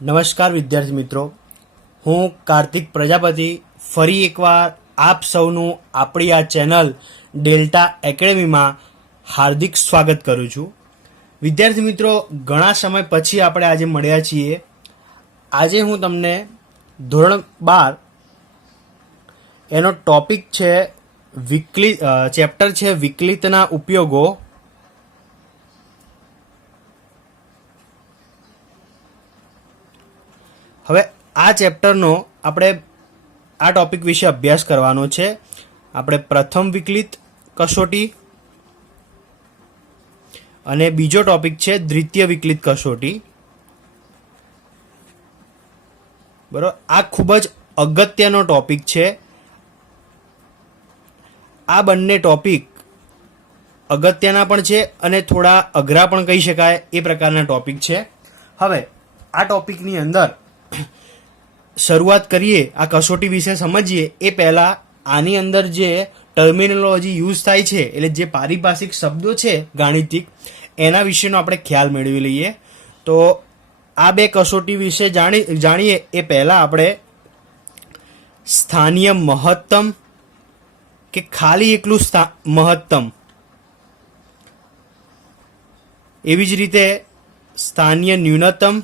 નમસ્કાર વિદ્યાર્થી મિત્રો, હું કાર્તિક પ્રજાપતિ ફરી એકવાર આપ સૌનું આપણી આ ચેનલ ડેલ્ટા એકેડમીમાં હાર્દિક સ્વાગત કરું છું. વિદ્યાર્થી મિત્રો, ઘણા સમય પછી આપણે આજે મળ્યા છીએ. આજે હું તમને ધોરણ 12 એનો ટોપિક છે ચેપ્ટર છે વિકલિતના ઉપયોગો. હવે આ ચેપ્ટરનો આપણે આ ટોપિક વિશે અભ્યાસ કરવાનો છે. આપણે પ્રથમ વિકલિત કસોટી અને બીજો ટોપિક છે દ્વિતીય વિકલિત કસોટી. બરોબર, આ ખૂબ જ અગત્યનો ટોપિક છે. આ બંને ટોપિક અગત્યના પણ છે અને થોડા અઘરા પણ કહી શકાય એ પ્રકારના ટોપિક છે. હવે આ ટોપિકની અંદર શરૂઆત કરીએ, આ કસોટી વિશે સમજીએ એ પહેલાં આની અંદર જે ટર્મિનોલોજી યુઝ થાય છે, એટલે જે પારિભાષિક શબ્દો છે ગાણિતિક, એના વિશેનો આપણે ખ્યાલ મેળવી લઈએ. તો આ બે કસોટી વિશે જાણીએ એ પહેલાં આપણે સ્થાનીય મહત્તમ કે ખાલી એકલું મહત્તમ, એવી જ રીતે સ્થાનીય ન્યૂનતમ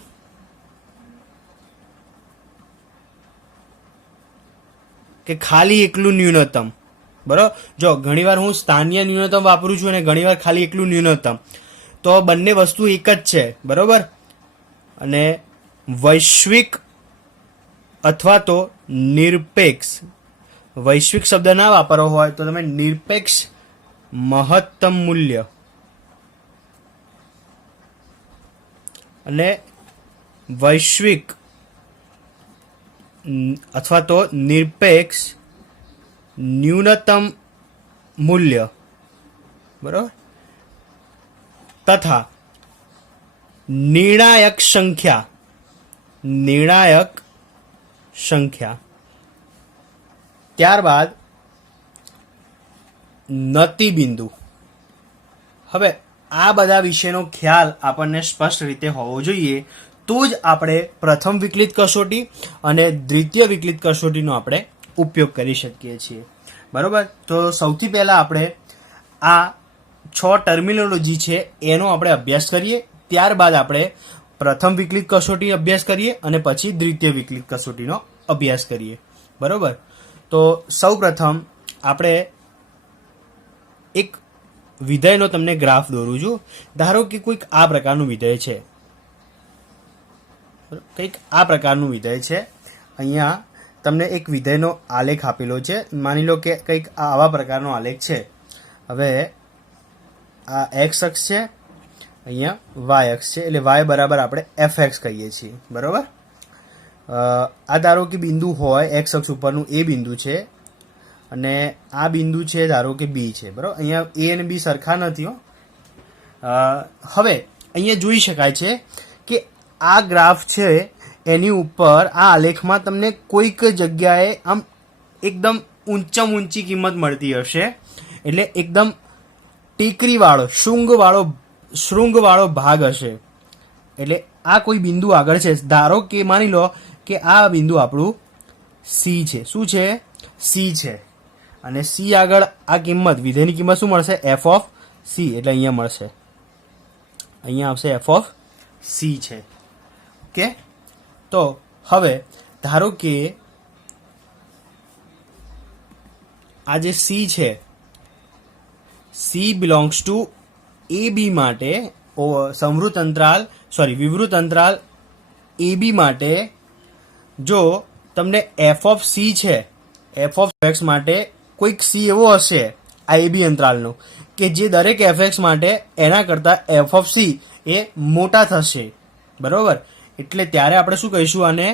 કે ખાલી એકલું ન્યૂનતમ. બરાબર, જો ઘણીવાર હું સ્થાનીય ન્યૂનતમ વાપરું છું અને ઘણીવાર ખાલી એકલું ન્યૂનતમ, તો બંને વસ્તુ એક જ છે. બરાબર, અને વૈશ્વિક અથવા તો નિરપેક્ષ, વૈશ્વિક શબ્દ ના વાપરવો હોય તો તમે નિરપેક્ષ મહત્તમ મૂલ્ય અને વૈશ્વિક અથવા તો નિરપેક્ષ ન્યૂનતમ મૂલ્ય, બરાબર, તથા નિર્ણાયક સંખ્યા, ત્યારબાદ નતિબિંદુ. હવે આ બધા વિશેનો ખ્યાલ આપણને સ્પષ્ટ રીતે હોવો જોઈએ, તો જ આપણે પ્રથમ વિકલિત કસોટી અને દ્વિતીય વિકલિત કસોટીનો આપણે ઉપયોગ કરી શકીએ છીએ. બરાબર, તો સૌથી પહેલાં આપણે આ 6 ટર્મિનોલોજી છે એનો આપણે અભ્યાસ કરીએ. ત્યારબાદ આપણે પ્રથમ વિકલિત કસોટી અભ્યાસ કરીએ અને પછી દ્વિતીય વિકલિત કસોટીનો અભ્યાસ કરીએ. બરાબર, તો સૌ પ્રથમ આપણે એક વિધેયનો તમને ગ્રાફ દોરું છું. ધારો કે કોઈક આ પ્રકારનું વિધેય છે, કંઈક આ પ્રકારનું વિધેય છે. અહીંયા તમને એક વિધેયનો આલેખ આપેલો છે. માની લો કે કંઈક આવા પ્રકારનો આલેખ છે. હવે આ એક્સ અક્ષ છે, અહીંયા વાય અક્ષ છે, એટલે વાય બરાબર આપણે એફ એક્સ કહીએ છીએ. બરાબર, આ ધારો કે બિંદુ હોય એક્સ અક્ષ ઉપરનું, એ બિંદુ છે, અને આ બિંદુ છે ધારો કે બી છે. બરાબર, અહીંયા એ અને બી સરખા નથી હો. હવે અહીંયા જોઈ શકાય છે કે આ ગ્રાફ છે એની ઉપર આ આલેખમાં તમને કોઈક જગ્યાએ આમ એકદમ ઊંચામાં ઊંચી કિંમત મળતી હશે, એટલે એકદમ ટેકરીવાળો શૃંગવાળો ભાગ હશે. એટલે આ કોઈ બિંદુ આગળ છે. ધારો કે માની લો કે આ બિંદુ આપણું સી છે. શું છે? સી છે. અને સી આગળ આ કિંમત, વિધેયની કિંમત શું મળશે? F of C. એટલે અહીંયા મળશે, અહીંયા આવશે એફ ઓફ સી છે. ઓકે, તો હવે ધારો કે આ જે સી છે, સી બિલોંગ્સ ટુ એ બી માટે વિવૃત અંતરાલ એ બી માટે જો તમને એફ ઓફ સી છે, એફ ઓફ એક્સ માટે કોઈક સી એવો હશે આ એ બી અંતરાલનો કે જે દરેક એફ એક્સ માટે એના કરતાં એફ ઓફ સી એ મોટા થશે. બરાબર, એટલે ત્યારે આપણે શું કહીશું? આને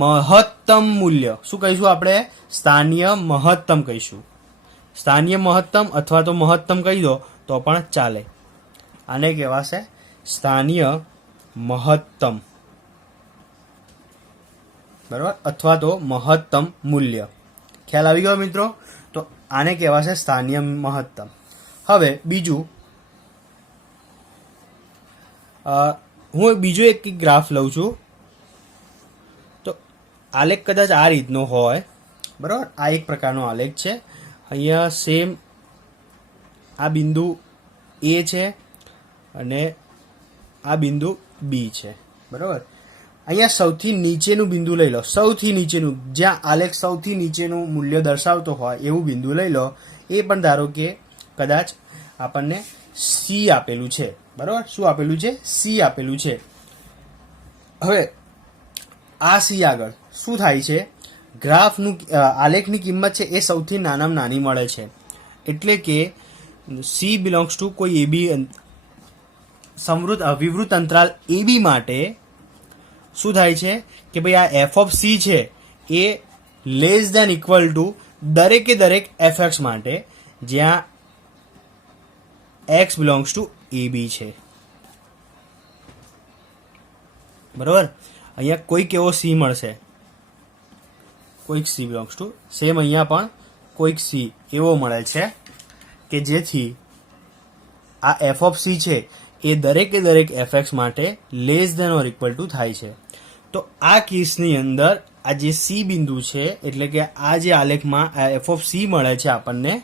મહત્તમ મૂલ્ય. શું કહીશું આપણે? સ્થાનીય મહત્તમ કહીશું. સ્થાનીય મહત્તમ અથવા તો મહત્તમ કહી દો તો પણ ચાલે. આને કહેવાશે સ્થાનીય મહત્તમ. બરાબર, અથવા તો મહત્તમ મૂલ્ય. ખ્યાલ આવી ગયો મિત્રો? તો આને કહેવાશે સ્થાનીય મહત્તમ. હવે બીજું, હું બીજો એક ગ્રાફ લઉં છું. આલેખ કદાચ આ રીતનો હોય, બરાબર, આ એક પ્રકારનો આલેખ છે. અહીંયા સેમ આ બિંદુ એ છે અને આ બિંદુ બી છે, બરાબર. અહીંયા સૌથી નીચેનું બિંદુ લઈ લો, સૌથી નીચેનું, જ્યાં આલેખ સૌથી નીચેનું મૂલ્ય દર્શાવતો હોય એવું બિંદુ લઈ લો. એ પણ ધારો કે કદાચ આપણને સી આપેલું છે, બરાબર. શું આપેલું છે? સી આપેલું છે. હવે આ સી આગળ શું થાય છે? ગ્રાફનું આલેખની કિંમત છે એ સૌથી નાનામાં નાની મળે છે. એટલે કે સી બિલોંગ્સ ટુ કોઈ એબી વિવૃત અંતરાલ એબી માટે શું થાય છે કે ભાઈ આ એફ ઓફ સી છે એ લેસ દેન ઇક્વલ ટુ દરેકે દરેક એફ એક્સ માટે જ્યાં એક્સ બિલોંગ્સ ટુ એબી છે, બરોબર. અહીંયા કોઈક એવો સી મળશે, કોઈક સી બિલોંગ્સ ટુ, સેમ અહીંયા પણ કોઈક સી એવો મળે છે કે જેથી આ એફ ઓફ સી છે એ દરેકે દરેક એફ એક્સ માટે less than or equal to થાય છે. તો આ કેસની અંદર આ જે સી બિંદુ છે, એટલે કે આ જે આલેખમાં એફ ઓફ સી મળે છે આપણને,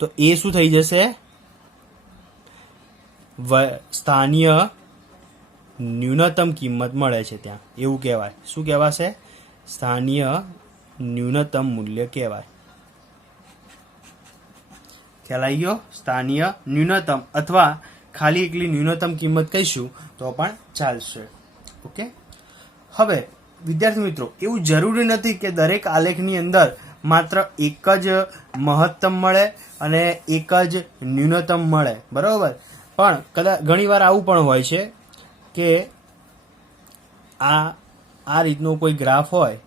તો એ શું થઈ જશે? સ્થાનીય ન્યૂનતમ કિંમત મળે છે ત્યાં, એવું કહેવાય. શું કહેવાશે? સ્થાનીય ન્યૂનતમ મૂલ્ય કહેવાય. ખ્યાલ આવી ગયો? સ્થાનીય ન્યૂનતમ, અથવા ખાલી એકલી ન્યૂનતમ કિંમત કહીશું તો પણ ચાલશે. ઓકે. હવે વિદ્યાર્થી મિત્રો, એવું જરૂરી નથી કે દરેક આલેખની અંદર માત્ર એક જ મહત્તમ મળે અને એક જ ન્યૂનતમ મળે, બરાબર. પણ કદાચ ઘણીવાર આવું પણ હોય છે કે આ રીતનો કોઈ ગ્રાફ હોય,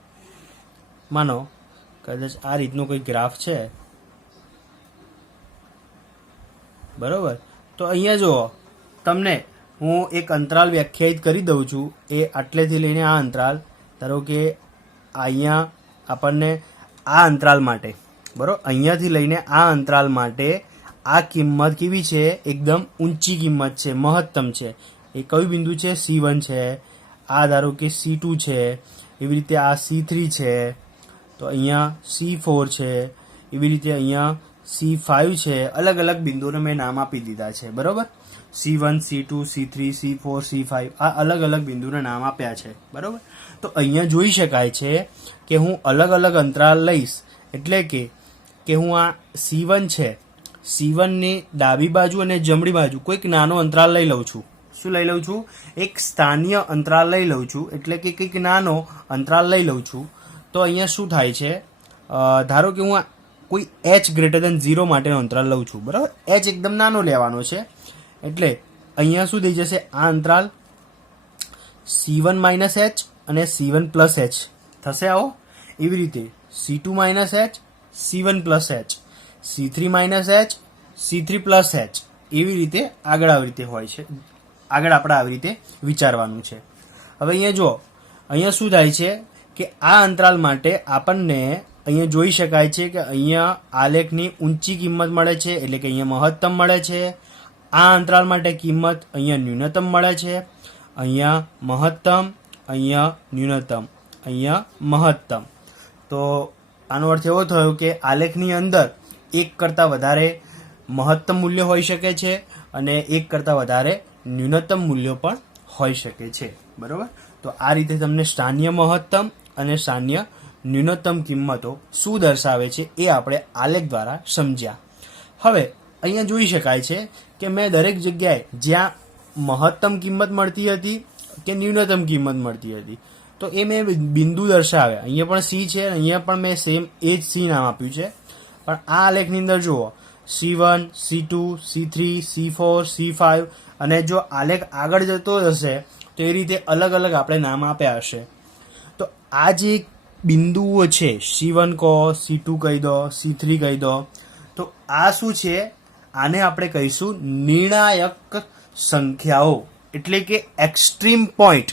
માનો કદાચ આ રીતનો કોઈ ગ્રાફ છે, બરોબર. તો અહીંયા જુઓ, તમને હું એક અંતરાલ વ્યાખ્યાયિત કરી દઉં છું. એ આટલેથી લઈને આ અંતરાલ, ધારો કે અહીંયા આપણને આ અંતરાલ માટે, બરોબર, અહીંયાથી લઈને આ અંતરાલ માટે આ કિંમત કેવી છે? એકદમ ઊંચી કિંમત છે, મહત્તમ છે. એ કયું બિંદુ છે? C1 છે. આ ધારો કે C2 છે. એવી રીતે આ C3 છે. તો અહીંયા C4 છે. એવી રીતે અહીંયા C5 છે. અલગ અલગ બિંદુઓને મેં નામ આપી દીધા છે, બરોબર. C1, C2, C3, C4, C5 આ અલગ અલગ બિંદુને નામ આપ્યા છે, બરોબર. તો અહીંયા જોઈ શકાય છે કે હું અલગ અલગ અંતરાલ લઈશ, એટલે કે હું આ C1 છે, C1 ની ડાબી બાજુ અને જમણી બાજુ કોઈક નાનો અંતરાલ લઈ લઉં છું. શું લઈ લઉં છું? એક સ્થાનીય અંતરાલ લઈ લઉં છું, એટલે કે કંઈક નાનો અંતરાલ લઈ લઉં છું. તો અહીંયા શું થાય છે? ધારો કે હું કોઈ h>0 માટેનો અંતરાલ લઉં છું, બરાબર. h એકદમ નાનો લેવાનો છે, એટલે અહીંયા શું થઈ જશે? આ અંતરાલ C1 - h અને C1 + h થશે. આવો એવી રીતે C2 - h, C1 + h, C3 - h, C3 + h, એવી રીતે આગળ આવી રીતે હોય છે. આગળ આપણે આવી રીતે વિચારવાનું છે. હવે અહીંયા જો, અહીંયા શું થાય છે કે આ અંતરાલ માટે આપણને અહીંયા જોઈ શકાય છે કે અહીંયા આલેખની ઊંચી કિંમત મળે છે, એટલે કે અહીંયા મહત્તમ મળે છે. આ અંતરાલ માટે કિંમત અહીંયા ન્યૂનતમ મળે છે. અહીંયા મહત્તમ, અહીંયા ન્યૂનતમ, અહીંયા મહત્તમ. તો આનો અર્થ એવો થયો કે આલેખની અંદર એક કરતાં વધારે મહત્તમ મૂલ્ય હોઈ શકે છે અને એક કરતાં વધારે ન્યૂનતમ મૂલ્યો પણ હોઈ શકે છે, બરાબર. તો આ રીતે તમને સ્થાનીય મહત્તમ અને સ્થાનીય ન્યૂનતમ કિંમતો શું દર્શાવે છે એ આપણે આલેખ દ્વારા સમજ્યા. હવે અહીંયા જોઈ શકાય છે કે મેં દરેક જગ્યાએ જ્યાં મહત્તમ કિંમત મળતી હતી કે ન્યૂનતમ કિંમત મળતી હતી, તો એ મેં બિંદુ દર્શાવ્યા. અહીંયા પણ સી છે, અહીંયા પણ મેં સેમ એ જ સી નામ આપ્યું છે. પણ આ આલેખની અંદર જુઓ, C1, C2, C3, C4, C5, અને જો આલેખ આગળ જતો હશે તો એ રીતે અલગ અલગ આપણે નામ આપ્યા હશે. તો આ જે બિંદુઓ છે, C1 કહો, C2 કહી દો, C3 કહી દો, તો આ શું છે? આને આપણે કહીશું નિર્ણાયક સંખ્યાઓ, એટલે કે એક્સ્ટ્રીમ પોઈન્ટ.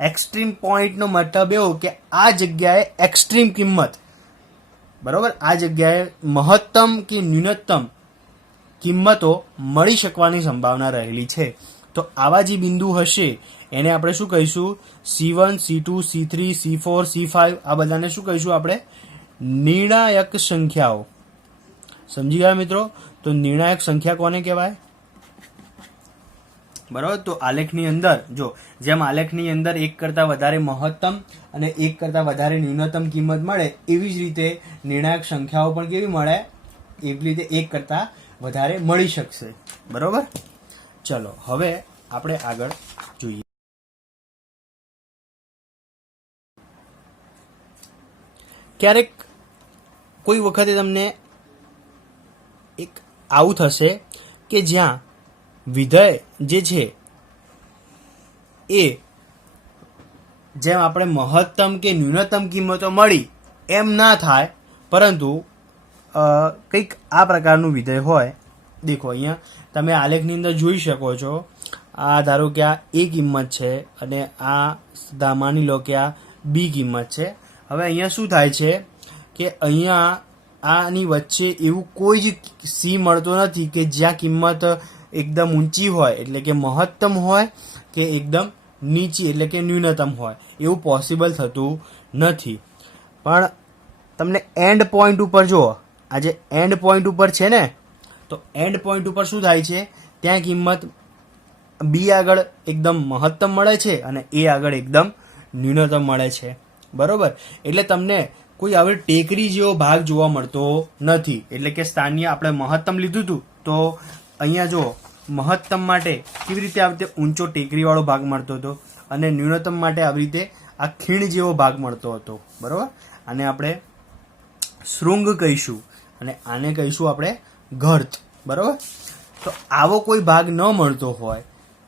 એક્સ્ટ્રીમ પોઈન્ટનો મતલબ એવો કે આ જગ્યાએ એક્સ્ટ્રીમ કિંમત, બરોબર, આ જગ્યાએ મહત્તમ કે ન્યૂનતમ કિંમતો મળી શકવાની સંભાવના રહેલી છે. તો આવા જે બિંદુ હશે એને આપણે શું કહીશું? C1, C2, C3, C4, C5 આ બધાને શું કહીશું આપણે? નિર્ણાયક સંખ્યાઓ. સમજી ગયા મિત્રો? તો નિર્ણાયક સંખ્યા કોને કહેવાય? બરાબર. તો આલેખની અંદર જો જેમ આલેખની અંદર એક કરતા વધારે મહત્તમ અને એક કરતા વધારે ન્યૂનતમ કિંમત મળે, એવી જ રીતે નિર્ણાયક સંખ્યાઓ પણ કેવી મળે? એવી રીતે એક કરતા વધારે મળી શકશે. બરોબર. ચલો હવે આપણે આગળ જોઈએ. ક્યારેક કોઈ વખતે તમને એક આવું થશે કે જ્યાં વિધેય જે છે એ જેમ આપણે મહત્તમ કે ન્યૂનતમ કિંમતો મળી એમ ના થાય, પરંતુ કંઈક આ પ્રકારનું વિધેય હોય. દેખો અહીંયા તમે આલેખની અંદર જોઈ શકો છો. આ ધારો કે આ એ કિંમત છે અને આ માની લો કે આ બી કિંમત છે. હવે અહીંયા શું થાય છે કે અહીંયા આની વચ્ચે એવું કોઈ જ સી મળતો નથી કે જ્યાં કિંમત એકદમ ઊંચી હોય એટલે કે મહત્તમ હોય કે એકદમ નીચી એટલે કે ન્યૂનતમ હોય. એવું પોસિબલ થતું નથી. પણ તમને એન્ડ પોઈન્ટ ઉપર જુઓ, આ જે એન્ડ પોઈન્ટ ઉપર છે ને, તો એન્ડ પોઈન્ટ ઉપર શું થાય છે? ત્યાં કિંમત બી આગળ એકદમ મહત્તમ મળે છે અને એ આગળ એકદમ ન્યૂનતમ મળે છે. બરોબર. એટલે તમને કોઈ આવી ટેકરી જેવો ભાગ જોવા મળતો નથી. એટલે કે સ્થાનીય આપણે મહત્તમ લીધું હતું, તો અહીંયા જો મહત્તમ માટે કેવી રીતે આવી રીતે ઊંચો ટેકરીવાળો ભાગ મળતો હતો અને ન્યૂનતમ માટે આવી રીતે આ ખીણ જેવો ભાગ મળતો હતો. બરોબર. આને આપણે શૃંગ કહીશું અને આને કહીશું આપણે ગર્ત. બરોબર. તો આવો કોઈ ભાગ ન મળતો હોય,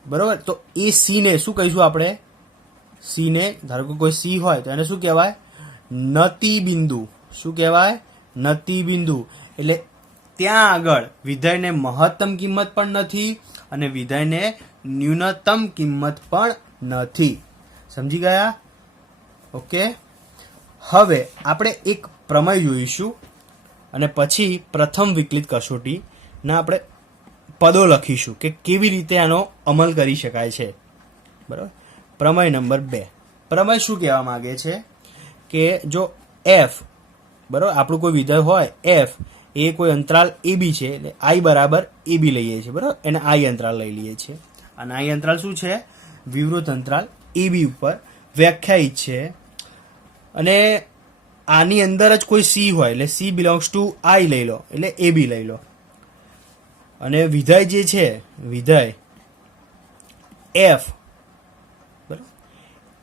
બરોબર, તો એ સી ને શું કહીશું આપણે? સી ને ધારો કે કોઈ સી હોય તો એને શું કહેવાય? નતિ બિંદુ. શું કહેવાય? નતિ બિંદુ. એટલે ત્યાં આગળ વિધેયને મહત્તમ કિંમત પણ નથી અને વિધેયને ન્યૂનતમ કિંમત પણ નથી. સમજી ગયા? ઓકે. હવે આપણે એક પ્રમેય જોઈશું અને પછી પ્રથમ વિકલિત કસોટી ના આપણે પદો લખીશું કે કેવી રીતે આનો અમલ કરી શકાય છે. બરાબર. પ્રમેય નંબર 2. પ્રમેય શું કહેવા માંગે છે કે જો એફ, બરાબર, આપણું કોઈ વિધેય હોય એફ, એ કોઈ અંતરાલ એ બી છે, એટલે આઈ બરાબર એ બી લઈએ છીએ. બરાબર. એને આઈ અંતરાલ લઈ લઈએ છીએ અને આઈ અંતરાલ શું છે? વિવૃત અંતરાલ એ બી ઉપર વ્યાખ્યાયિત છે. અને આની અંદર જ કોઈ સી હોય એટલે સી બિલોંગ્સ ટુ આઈ લઈ લો, એટલે એ બી લઈ લો. અને વિધેય જે છે, વિધેય એફ, બરાબર,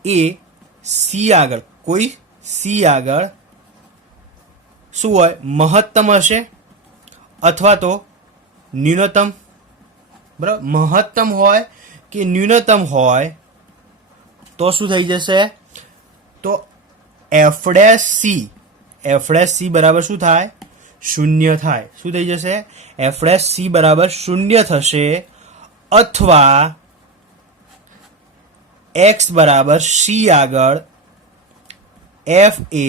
એ સી આગળ કોઈ સી આગળ શું હોય? મહત્તમ હશે અથવા તો ન્યૂનતમ. બરાબર. મહત્તમ હોય કે ન્યૂનતમ હોય તો શું થઈ જશે? તો એફ ડેશ સી બરાબર શું થાય? શૂન્ય થાય. શું થઈ જશે? એફ ડેશ સી બરાબર શૂન્ય થશે અથવા એક્સ બરાબર સી આગળ એફ એ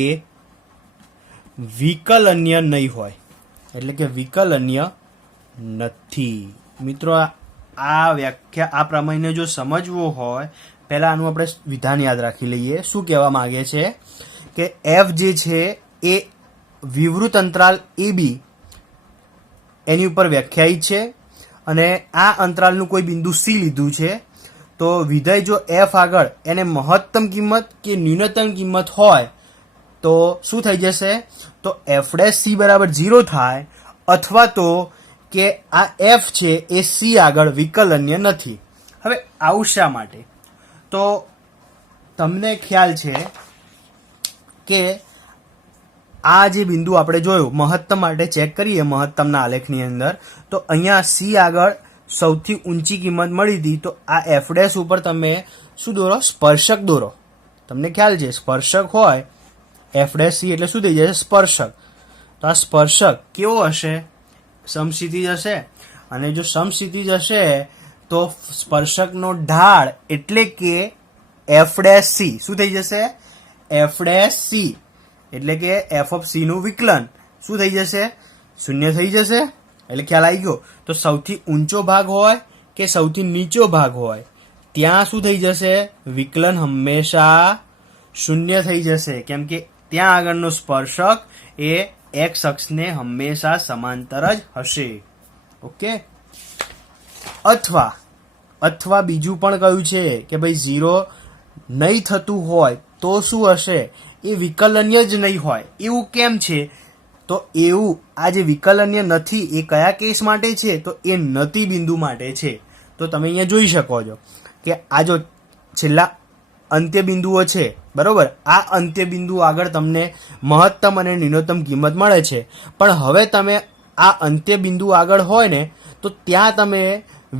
વિકલન્ય નહીં હોય, એટલે કે વિકલન્ય નથી. મિત્રો આ વ્યાખ્યા, આ પ્રમેયને જો સમજવો હોય, પહેલા આનું આપણે વિધાન યાદ રાખી લઈએ. શું કહેવા માંગે છે કે એફ જે છે એ વિવૃત અંતરાલ એ બી એની ઉપર વ્યાખ્યાયિત છે અને આ અંતરાલનું કોઈ બિંદુ સી લીધું છે. તો વિધેય જો એફ આગળ એને મહત્તમ કિંમત કે ન્યૂનતમ કિંમત હોય તો શું થઈ જશે? તો એફ ડેશ સી બરાબર 0 થાય અથવા તો કે આ એફ છે એ સી આગળ વિકલન્ય નથી. હવે આવું શા માટે? તો તમને ખ્યાલ છે કે આ જે બિંદુ આપણે જોયું મહત્તમ માટે ચેક કરીએ મહત્તમના આલેખની અંદર, તો અહીંયા સી આગળ સૌથી ઊંચી કિંમત મળી હતી. તો આ એફ ડેશ ઉપર તમે શું દોરો? સ્પર્શક દોરો. તમને ખ્યાલ છે સ્પર્શક હોય એફ ડેશ સી એટલે શું થઈ જશે? સ્પર્શક. તો આ સ્પર્શક કેવો હશે? સમક્ષિતિજ હશે. અને જો સમક્ષિતિજ હશે તો સ્પર્શકનો ઢાળ એટલે કે એફ ડેશ સી શું થઈ જશે? એફ ડેશ સી એટલે કે એફ ઓફ સી નું વિકલન શું થઈ જશે? શૂન્ય થઈ જશે. એટલે ખ્યાલ આવી ગયો. તો સૌથી ઊંચો ભાગ હોય કે સૌથી નીચો ભાગ હોય ત્યાં શું થઈ જશે? વિકલન હંમેશા શૂન્ય થઈ જશે, કેમ કે ત્યાં આગળનો સ્પર્શક એ એક્સ અક્ષને હંમેશા સમાંતર જ હશે. ઓકે. અથવા બીજું પણ કહ્યું છે કે ભાઈ 0 નહીં થતું હોય તો શું હશે? એ વિકલન્ય જ નહીં હોય. એવું કેમ છે? તો એવું આ જે વિકલન્ય નથી એ કયા કેસ માટે છે? તો એ નતિ બિંદુ માટે છે. તો તમે અહીંયા જોઈ શકો છો કે આ જો છેલ્લા અંત્ય બિંદુઓ છે, બરોબર, આ અંત્ય બિંદુ આગળ તમને મહત્તમ અને ન્યૂનતમ કિંમત મળે છે. પણ હવે તમે આ અંત્ય બિંદુ આગળ હોય ને તો ત્યાં તમે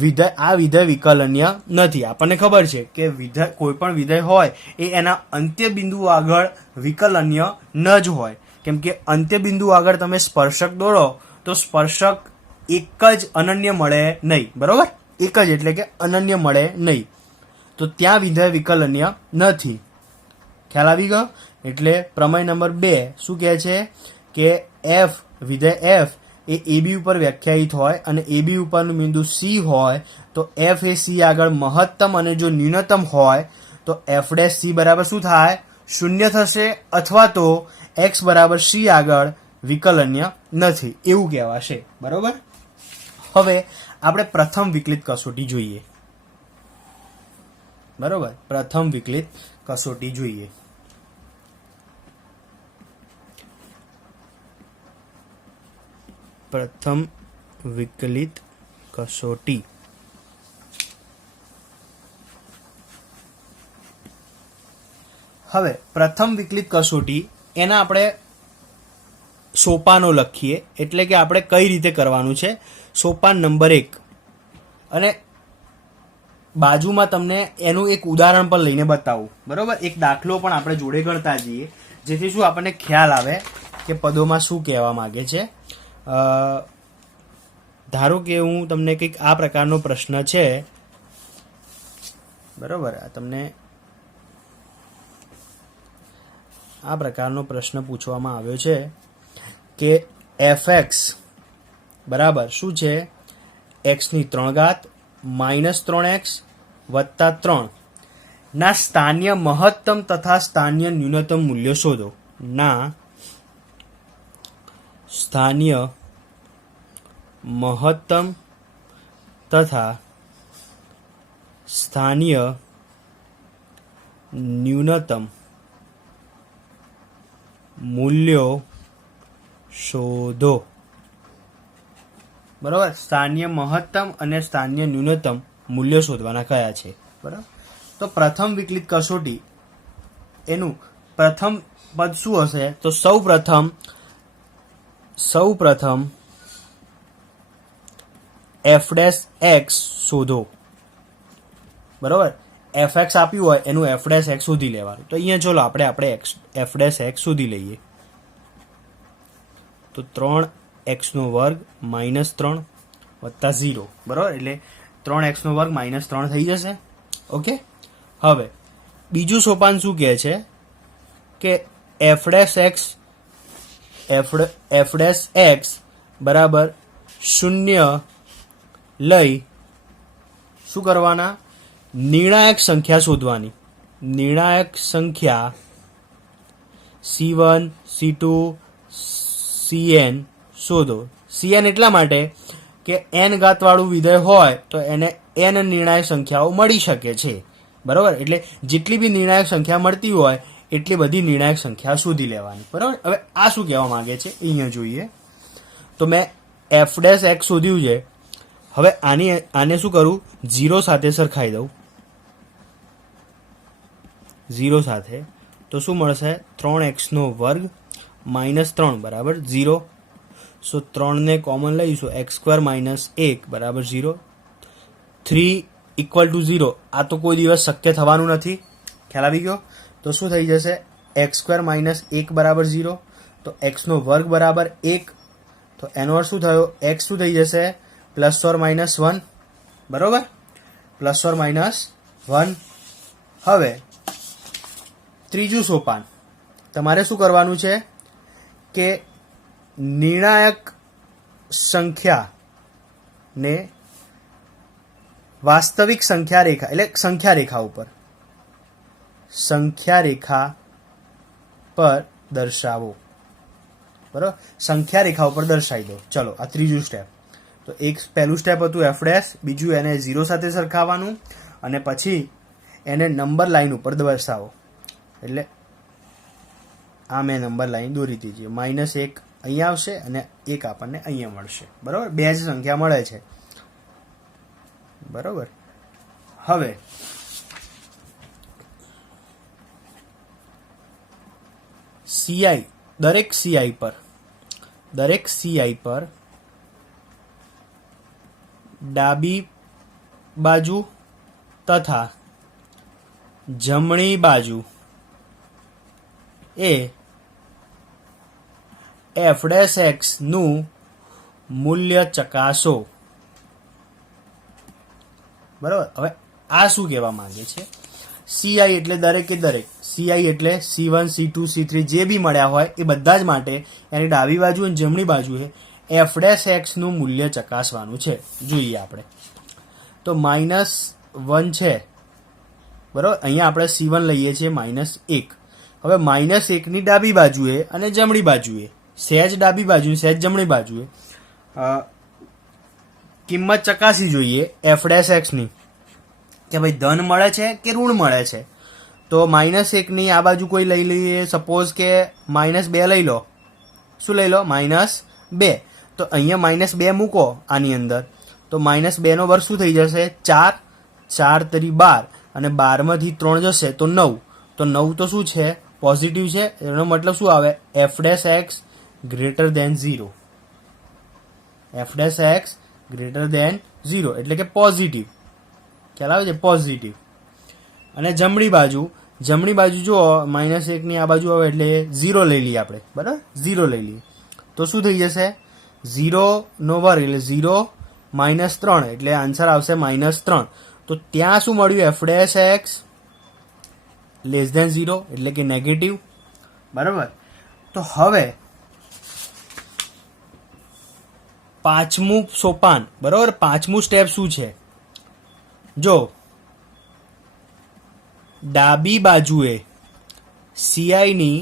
વિધેય વિકલન્ય નથી. આપણને ખબર છે કે કોઈ પણ વિધેય હોય એ એના અંત્ય બિંદુ આગળ વિકલન્ય ન જ હોય, કેમ કે અંત્ય બિંદુ આગળ તમે સ્પર્શક દોરો તો સ્પર્શક એક જ અનન્ય મળે નહીં, બરોબર, એક જ એટલે કે અનન્ય મળે નહીં. તો ત્યાં વિધેય વિકલન્ય નથી. ખ્યાલ આવી ગયો? એટલે પ્રમેય નંબર 2 શું કહે છે કે એફ વિધેય એફ એ AB ઉપર વ્યાખ્યાયિત હોય અને AB ઉપરનું બિંદુ C હોય તો F એ C આગળ મહત્તમ અને જો ન્યૂનતમ હોય તો F' બરાબર શું થાય? શૂન્ય થશે, અથવા તો X બરાબર C આગળ વિકલન્ય નથી એવું કહેવાશે. બરોબર. હવે આપણે પ્રથમ વિકલિત કસોટી જોઈએ. બરોબર, પ્રથમ વિકલિત કસોટી જોઈએ. પ્રથમ વિકલિત કસોટી. હવે પ્રથમ વિકલિત કસોટી એના આપણે સોપાનો લખીએ, એટલે કે આપણે કઈ રીતે કરવાનું છે. સોપાન નંબર 1 અને બાજુમાં તમને એનું એક ઉદાહરણ પણ લઈને બતાવું. બરોબર, એક દાખલો પણ આપણે જોડે ગણતા જઈએ, જેથી શું આપણને ખ્યાલ આવે કે પદોમાં શું કહેવા માંગે છે. ધારો કે હું તમને કંઈક આ પ્રકારનો પ્રશ્ન છે, બરોબર, તમને આ પ્રકારનો પ્રશ્ન પૂછવામાં આવ્યો છે કે fx બરાબર શું છે? x ની 3 ઘાત -3x વત્તા 3 ના સ્થાનીય મહત્તમ તથા સ્થાનીય ન્યૂનતમ મૂલ્યો શોધો. ના સ્થાનીય મહત્તમ તથા સ્થાનીય ન્યૂનતમ મૂલ્યો શોધો. બરાબર, સ્થાનીય મહત્તમ અને સ્થાનીય ન્યૂનતમ મૂલ્યો શોધવાના કયા છે. બરાબર, તો પ્રથમ વિકલિત કસોટી એનું પ્રથમ પદ શું હશે? તો સૌ પ્રથમ f' શોધો. બરોબર, fx આપ્યું હોય એનું f' શોધી લેવાનું. તો અહીંયા ચલો આપણે f' શોધી લઈએ. તો 3x² -3 વત્તા 0, બરોબર, એટલે 3x² -3 થઈ જશે. ઓકે. હવે બીજું સોપાન શું કહે છે કે f' બરાબર 0 લઈ શું કરવાના? નિર્ણાયક સંખ્યા શોધવાની. નિર્ણાયક સંખ્યા C1 C2 Cn શોધો. Cn એટલા માટે કે n ઘાતવાળું વિધેય હોય તો એને n નિર્ણાયક સંખ્યાઓ મળી શકે છે. બરાબર, એટલે જેટલી બી નિર્ણાયક સંખ્યા મળતી હોય એટલી બધી નિર્ણાયક સંખ્યા શોધી લેવાની. બરાબર. હવે આ શું કહેવા માંગે છે અહીંયા જોઈએ. તો મેં f' શોધ્યું છે. હવે આને શું કરું? 0 સાથે સરખાઈ દઉં. 0 સાથે તો શું મળશે? 3x² -3 બરાબર 0. સો 3 ને કોમન લઈશું, x² - 1 બરાબર 0. 3 = 0. આ તો કોઈ દિવસ શક્ય થવાનું નથી. ખ્યાલ આવી ગયો? તો શું થઈ જશે? x² - 1 બરાબર 0. તો x² બરાબર 1. તો એનો અર્થ શું થયો? x શું થઈ જશે? +or -1. બરોબર, +or -1. હવે ત્રીજું સોપાન તમારે શું કરવાનું છે કે નિર્ણાયક સંખ્યાને વાસ્તવિક સંખ્યા રેખા એટલે સંખ્યા રેખા ઉપર સંખ્યા રેખા પર દર્શાવો. બરાબર, સંખ્યા રેખા ઉપર દર્શાવી દો. ચલો આ ત્રીજું સ્ટેપ. તો એક પહેલું સ્ટેપ હતું એફ ડેશ, બીજું એને 0 સાથે સરખાવવાનું અને પછી એને નંબર લાઈન ઉપર દર્શાવો. એટલે આ મેં નંબર લાઈન દોરી દીધી. -1 અહીંયા આવશે અને 1 આપણને અહીંયા મળશે. બરાબર, બે જ સંખ્યા મળે છે. બરાબર, હવે સીઆઈ દરેક સીઆઈ પર ડાબી બાજુ તથા જમણી બાજુ એ એફ ડેશ એક્સ નું મૂલ્ય ચકાસો. બરાબર, હવે આ શું કહેવા માંગે છે? સીઆઈ એટલે દરેકે દરેક, સીઆઈ એટલે C1 C2 C3 જે બી મળ્યા હોય એ બધા જ માટે એની ડાબી બાજુ અને જમણી બાજુએ એફ ડેશ એક્સ નું મૂલ્ય ચકાસવાનું છે. જોઈએ આપણે તો -1 છે. બરાબર, અહીંયા આપણે C1 લઈએ છીએ -1. હવે -1 ની ડાબી બાજુએ અને જમણી બાજુએ, સહેજ ડાબી બાજુ સહેજ જમણી બાજુએ કિંમત ચકાસી જોઈએ એફ ડેશ એક્સ ની કે ભાઈ ધન મળે છે કે ઋણ મળે છે. તો -1 ની આ બાજુ કોઈ લઈ લઈએ, સપોઝ કે -2 લઈ લો. શું લઈ લો? -2. તો અહીંયા -2 મૂકો આની અંદર, તો -2 નો વર્ગ શું થઈ જશે? 4. 4 તરી 12 અને 12 માંથી 3 જશે તો 9. તો 9 તો શું છે? પોઝિટિવ છે. એનો મતલબ શું આવે? F dash x greater than 0. F dash x greater than 0 એટલે કે પોઝિટિવ. ખ્યાલ આવે છે? પોઝિટિવ. અને જમણી બાજુ જુઓ -1 ની આ બાજુ આવે એટલે 0 લઈ લઈએ આપણે. બરાબર, 0 લઈ લઈએ તો શું થઈ જશે? 0 નો વર્ગ એટલે 0 -3 એટલે આન્સર આવશે -3. તો ત્યાં શું મળ્યું? F dash X less than 0 એટલે કે નેગેટિવ. બરાબર, તો હવે પાંચમું સોપાન, બરાબર, પાંચમું સ્ટેપ શું છે? જો ડાબી બાજુએ સીઆઈ ની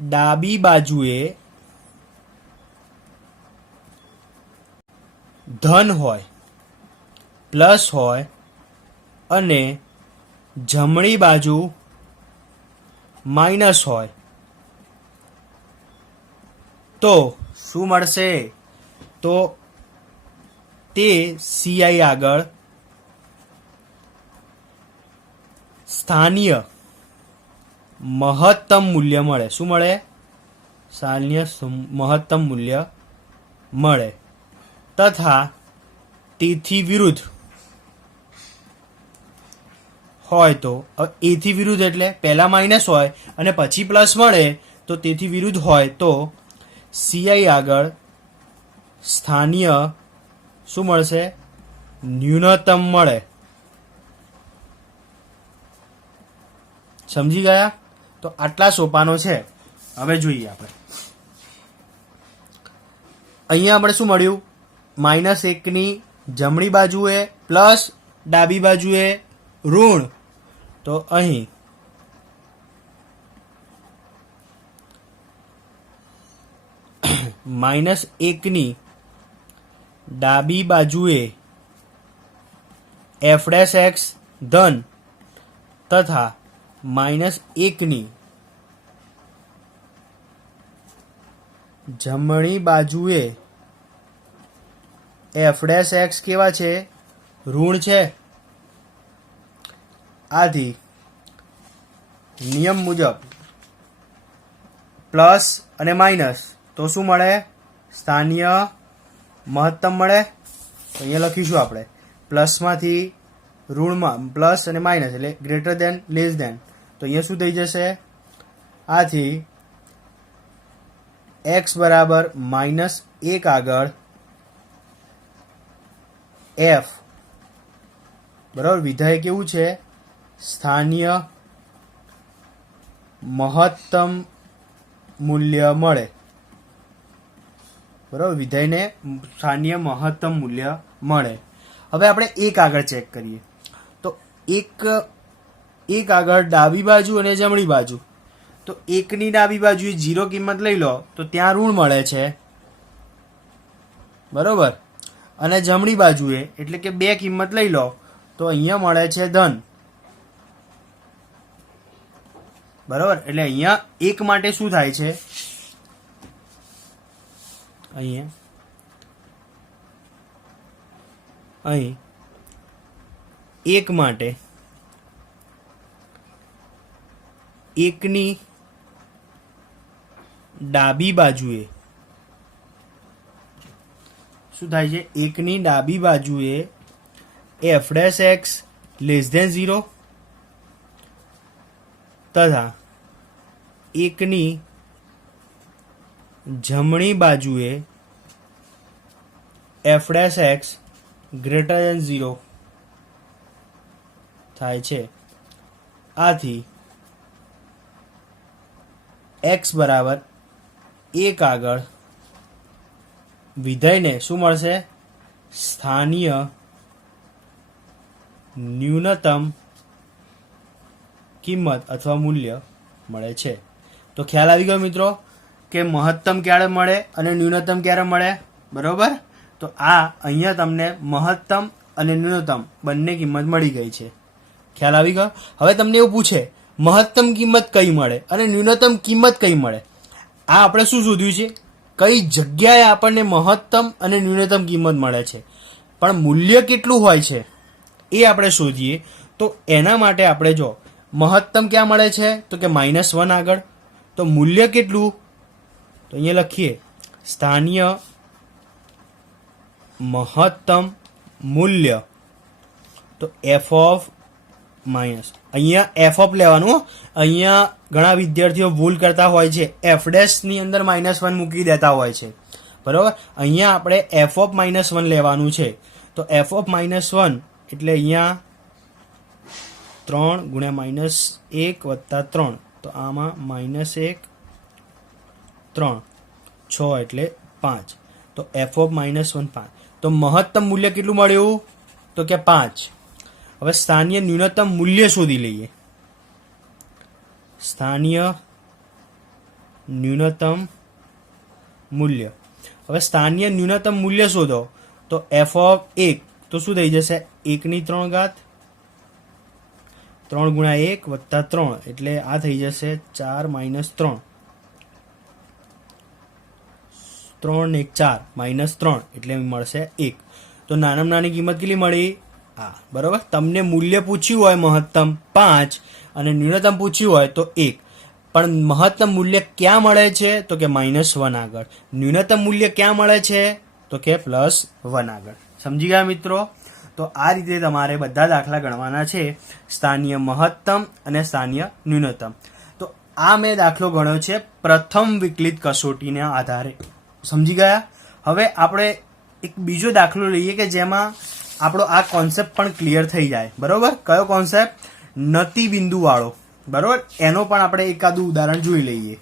ડાબી બાજુએ ધન હોય, પ્લસ હોય અને જમણી બાજુ માઇનસ હોય તો શું મળશે? તો તે સીઆઈ આગળ સ્થાનીય મહત્તમ મૂલ્ય મળે. શું મળે? સ્થાનીય મહત્તમ મૂલ્ય મળે. તથા તેથી વિરુદ્ધ હોય તો, એથી વિરુદ્ધ એટલે પહેલા માઇનસ હોય અને પછી પ્લસ મળે, તો તેથી વિરુદ્ધ હોય તો સીઆઈ આગળ સ્થાનીય શું મળશે? ન્યૂનતમ મળે. સમજી ગયા? તો આટલા સોપાનો છે. હવે જોઈએ આપણે અહીંયા આપણે શું મળ્યું? -1 ની જમણી બાજુએ પ્લસ ડાબી બાજુએ ઋણ. તો અહીં -1 ની ડાબી બાજુએ એફ ડેશ એક્સ ધન તથા -1 ની જમણી બાજુએ એફ ડેશ એક્સ કેવા છે? ઋણ છે. આથી નિયમ મુજબ પ્લસ અને માઇનસ તો શું મળે? સ્થાનીય મહત્તમ મળે. તો અહીંયા લખીશું આપણે પ્લસમાંથી ઋણમાં પ્લસ અને માઇનસ એટલે ગ્રેટર દેન લેસ દેન. તો અહીંયા શું થઈ જશે? આથી x બરાબર -1 આગળ f બરાબર વિધાય કેવું છે? સ્થાનીય મહત્તમ મૂલ્ય મળે. બરાબર, વિધાયને સ્થાનીય મહત્તમ મૂલ્ય મળે. હવે આપણે એક આગળ ચેક કરીએ તો એક આગળ ડાબી બાજુ અને જમણી બાજુ. તો એકની ડાબી બાજુએ 0 કિંમત લઈ લો તો ત્યાં ઋણ મળે છે, બરોબર. અને જમણી બાજુએ એટલે કે 2 કિંમત લઈ લો તો અહીંયા મળે છે ધન, બરોબર. એટલે અહીંયા એક માટે શું થાય છે, અહીં એક માટે એકની ડાબી બાજુએ શું થાય છે, એકની ડાબી બાજુએ f' <0 તથા એકની જમણી બાજુએ f' <0 થાય છે. આથી x બરાબર 1 આગળ વિધેયને શું મળશે, સ્થાનીય ન્યૂનતમ કિંમત અથવા મૂલ્ય મળે છે. તો ખ્યાલ આવી ગયો મિત્રો કે મહત્તમ ક્યારે મળે અને ન્યૂનતમ ક્યારે મળે, બરોબર. તો આ અહીંયા તમને મહત્તમ અને ન્યૂનતમ બંને કિંમત મળી ગઈ છે. ખ્યાલ આવી ગયો. હવે તમને એવું પૂછે મહત્તમ કિંમત કઈ મળે અને ન્યૂનતમ કિંમત કઈ મળે. આ આપણે શું શોધ્યું છે, કઈ જગ્યાએ આપણને મહત્તમ અને ન્યૂનતમ કિંમત મળે છે, પણ મૂલ્ય કેટલું હોય છે એ આપણે શોધીએ. તો એના માટે આપણે જો મહત્તમ ક્યાં મળે છે તો કે -1 આગળ, તો મૂલ્ય કેટલું, તો અહીંયા લખીએ સ્થાનીય મહત્તમ મૂલ્ય, તો f ઓફ માઇનસ, અહીંયા f ઓફ લેવાનું. અહીંયા ઘણા વિદ્યાર્થીઓ ભૂલ કરતા હોય છે, f' ની અંદર -1 મૂકી દેતા હોય છે, બરોબર. અહીંયા આપણે f ઓફ -1 લેવાનું છે. તો f ઓફ -1 એટલે અહીંયા 3 ગુણ્યા -1 વત્તા 3, તો આમાં -1 3 6 એટલે 5, તો f ઓફ -1 5. તો મહત્તમ મૂલ્ય કેટલું મળ્યું તો કે 5. હવે સ્થાનીય ન્યૂનતમ મૂલ્ય શોધી લઈએ. સ્થાનીય ન્યૂનતમ મૂલ્ય, હવે સ્થાનીય ન્યૂનતમ મૂલ્ય શોધો તો f ઓફ 1 તો શું થઈ જશે, 1 ની 3 ઘાત 3 ગુણ્યા 1 વત્તા 3 એટલે આ થઈ જશે 4 - 3, 3 ને 1 4 -3 એટલે મળશે 1. તો નાનામાં નાની કિંમત કેટલી મળી, આ, બરોબર. તમને મૂલ્ય પૂછ્યું હોય મહત્તમ 5 અને ન્યૂનતમ પૂછ્યું હોય તો 1, પણ મહત્તમ મૂલ્ય ક્યાં મળે છે તો કે -1 આગળ, ન્યૂનતમ મૂલ્ય ક્યાં મળે છે તો કે +1 આગળ. સમજી ગયા મિત્રો. તો આ રીતે તમારે બધા દાખલા ગણવાના છે, સ્થાનીય મહત્તમ અને સ્થાનીય ન્યૂનતમ. તો આ મેં દાખલો ગણ્યો છે પ્રથમ વિકલિત કસોટીના આધારે. સમજી ગયા. હવે આપણે એક બીજો દાખલો લઈએ કે જેમાં આપણો આ કોન્સેપ્ટ પણ ક્લિયર થઈ જાય, બરોબર. કયો કોન્સેપ્ટ, નતિ બિંદુ વાળો, બરોબર. એનો પણ આપણે એકાદું ઉદાહરણ જોઈ લઈએ.